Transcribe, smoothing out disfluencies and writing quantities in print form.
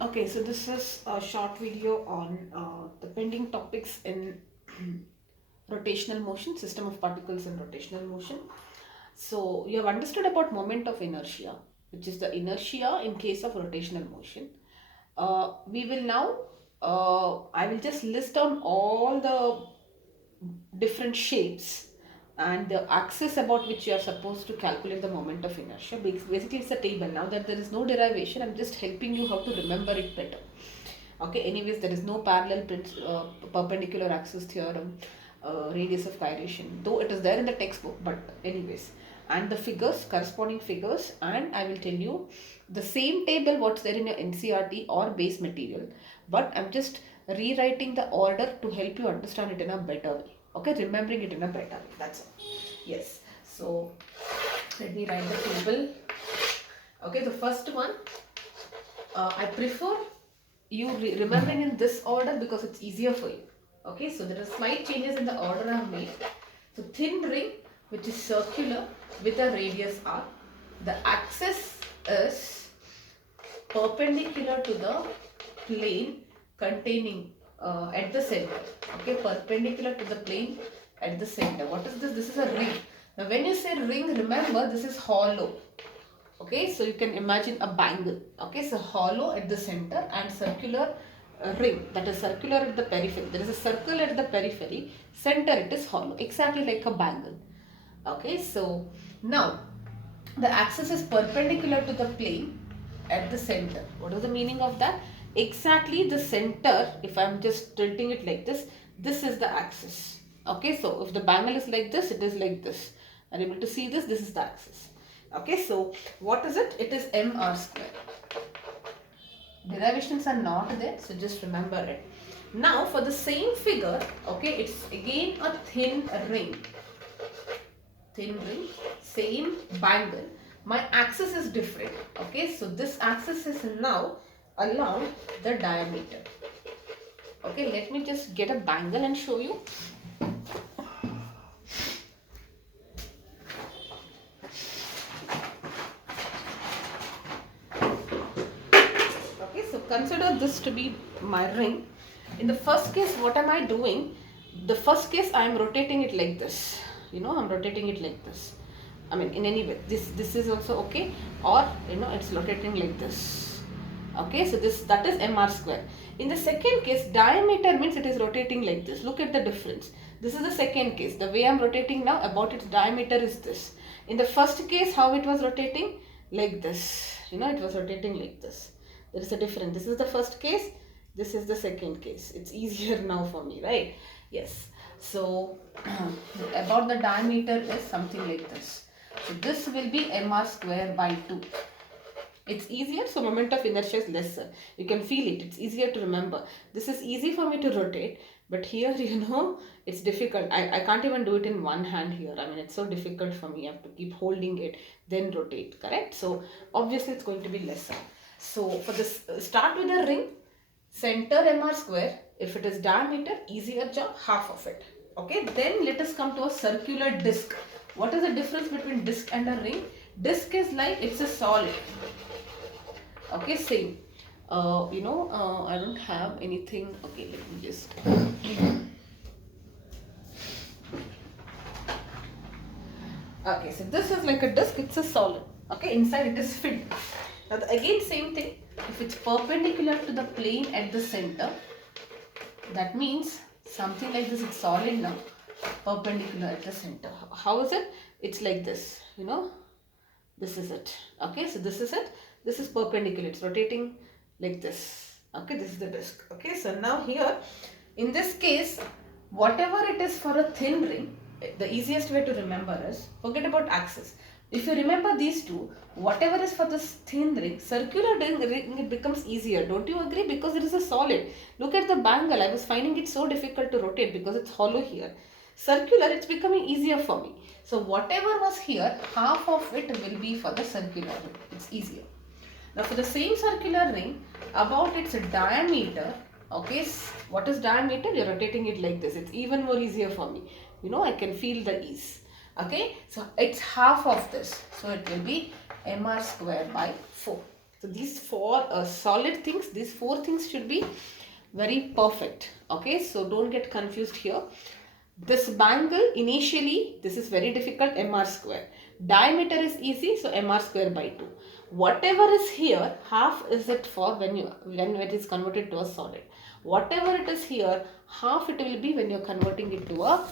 Okay, so this is a short video on the pending topics in rotational motion, system of particles in rotational motion. So you have understood about moment of inertia, which is the inertia in case of rotational motion. We will now, I will just list down all the different shapes and the axis about which you are supposed to calculate the moment of inertia. Basically, it's a table. Now that there is no derivation, I'm just helping you how to remember it better. Okay, anyways, there is no perpendicular axis theorem, radius of gyration, though it is there in the textbook, but anyways. And the figures, corresponding figures, and I will tell you the same table what's there in your NCRT or base material, but I'm just rewriting the order to help you understand it in a better way. Okay, remembering it in a better way. That's all. Yes. So let me write the table. Okay, the first one, I prefer you remembering in this order because it's easier for you. Okay, so there are slight changes in the order I have made. So thin ring, which is circular with a radius r. The axis is perpendicular to the plane containing at the center. Okay, perpendicular to the plane at the center. What is this? This is a ring. Now when you say ring, remember this is hollow. Okay, so you can imagine a bangle. Okay, so hollow at the center and circular ring, that is circular at the periphery. There is a circle at the periphery, center it is hollow, exactly like a bangle. Okay, so now the axis is perpendicular to the plane at the center. What is the meaning of that? Exactly the center, if I am just tilting it like this is the axis. Okay, so if the bangle is like this, it is like this. Are you able to see this? This is the axis. Okay, so what is it? It is mr square. Derivations are not there, so just remember it. Now for the same figure, okay, it's again a thin ring, same bangle. My axis is different. Okay, so this axis is now along the diameter. Okay, let me just get a bangle and show you. Consider this to be my ring. In the first case, what am I doing? The first case, I am rotating it like this. You know, I'm rotating it like this. I mean, in any way, this is also okay, or you know, it's rotating like this. Okay, so that is mr square. In the second case, diameter means it is rotating like this. Look at the difference. This is the second case. The way I'm rotating now about its diameter is this. In the first case, how it was rotating? Like this. You know, it was rotating like this. There is a difference. This is the first case. This is the second case. It's easier now for me, right? Yes. So about the diameter is something like this. So this will be mr square by 2. It's easier, so moment of inertia is lesser. You can feel it. It's easier to remember. This is easy for me to rotate, but here, you know, it's difficult. I can't even do it in one hand here. I mean, it's so difficult for me. I have to keep holding it, then rotate, correct? So obviously it's going to be lesser. So for this, start with a ring, center mr square. If it is diameter, easier job, half of it. Okay, then let us come to a circular disc. What is the difference between disc and a ring? Disc is like, it's a solid. Okay, same. I don't have anything. Okay, let me just. Okay, so this is like a disc, it's a solid. Okay, inside it is filled. Now, again, same thing. If it's perpendicular to the plane at the center, that means something like this, it's solid now, perpendicular at the center. How is it? It's like this, you know, this is it. Okay, so this is it. This is perpendicular, it's rotating like this. Okay, this is the disc. Okay, so now here, in this case, whatever it is for a thin ring, the easiest way to remember is, forget about axis. If you remember these two, whatever is for this thin ring, circular ring, it becomes easier. Don't you agree? Because it is a solid. Look at the bangle. I was finding it so difficult to rotate because it's hollow here. Circular, it's becoming easier for me. So whatever was here, half of it will be for the circular ring. It's easier. Now for the same circular ring, about its diameter, okay, what is diameter? You're rotating it like this. It's even more easier for me. I can feel the ease. Okay, so it's half of this, so it will be mr square by 4. So these four solid things, these four things should be very perfect. Okay, so don't get confused here. This bangle initially, this is very difficult, mr square. Diameter is easy, so mr square by 2. Whatever is here, half is it for when it is converted to a solid. Whatever it is here, half it will be when you're converting it to a